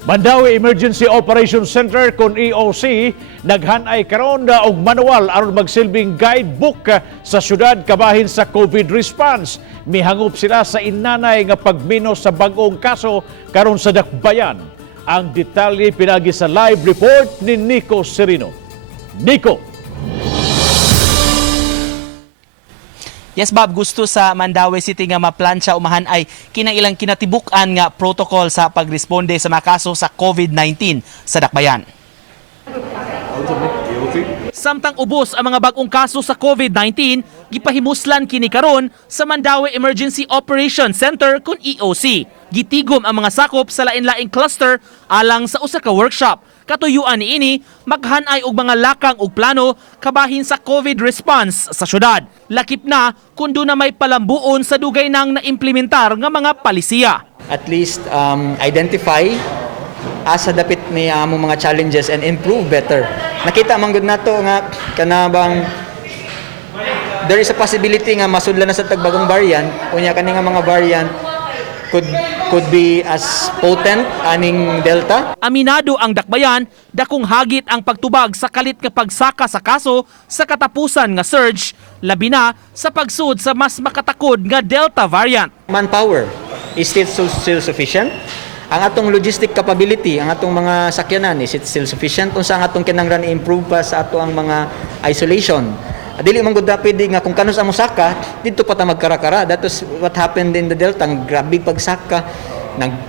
Mandawi Emergency Operations Center kon EOC naghanay karon og manual aron magsilbing guidebook sa syudad kabahin sa COVID response. Mihangop sila sa inanay nga pagminos sa bag-ong kaso karon sa dakbayan. Ang detalye pinagi sa live report ni Nico Serino. Nico. Yes, Bob, gusto sa Mandawi City nga maplansya umahan ay kinailang kinatibukan nga protocol sa pagresponde sa mga kaso sa COVID-19 sa dakbayan. Samtang ubos ang mga bagong kaso sa COVID-19, gipahimuslan kini karon sa Mandawi Emergency Operations Center kun EOC. Gitigom ang mga sakop sa lain-laing cluster alang sa usa ka workshop. Katuyuan niini maghanay og mga lakang ug plano kabahin sa COVID response sa syudad. Lakip na kun do na may palambuon sa dugay nang naimplementar nga mga palisiya. At least identify asa dapit ni among mga challenges and improve better. Nakita man gud nato nga kanabang there is a possibility nga masudlan na sa tagbagong variant, unya kani nga mga variant could be as potent aning Delta. Aminado ang dakbayan, dakong hagit ang pagtubag sa kalit nga pagsaka sa kaso sa katapusan nga surge, labi na sa pagsud sa mas makatakod nga Delta variant. Manpower is still sufficient. Ang atong logistic capability, ang atong mga sakyanan, is it still sufficient? Unsa ang atong kinahanglan i-improve pa sa ato ang mga isolation? Dili man gud pwede nga kung kanus amo saka dito pa ta magkarakara. That was what happened in the Delta. Ang grabe pagsaka,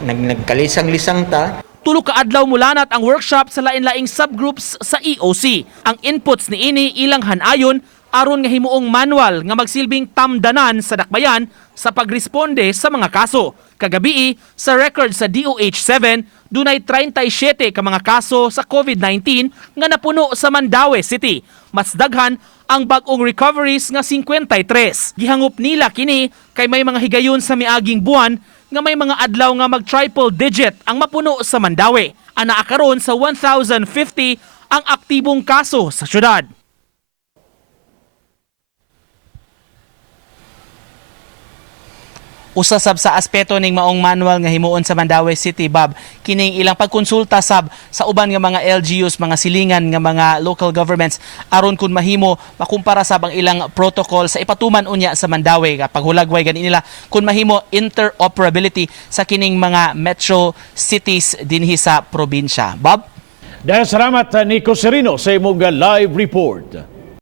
nagkalisang-lisang ta. Tulo ka adlaw mulanat ang workshop sa lain-laing subgroups sa EOC. Ang inputs ni ini ilang hanayon aron nga himuong manual nga magsilbing tamdanan sa dakbayan sa pagresponde sa mga kaso. Kagabi sa record sa DOH7, dunay 37 ka mga kaso sa COVID-19 nga napuno sa Mandawi City. Mas daghan ang bag-ong recoveries nga 53. Gihangop nila kini kay may mga higayon sa miaging buwan nga may mga adlaw nga mag-triple digit ang mapuno sa Mandawi. Anaa karon sa 1,050 ang aktibong kaso sa syudad. Usa sab sa aspeto ning maong manual nga himuon sa Mandawi City, Bob, kining ilang pagkonsulta sab sa uban nga mga LGUs, mga silingan nga mga local governments aron kun mahimo makumpara sab ang ilang protocol sa ipatuman unya sa Mandawi nga paghulagway gani nila kun mahimo interoperability sa kining mga metro cities dinhi sa probinsya. Bob? Dahil salamat Nico Serino sa imong live report.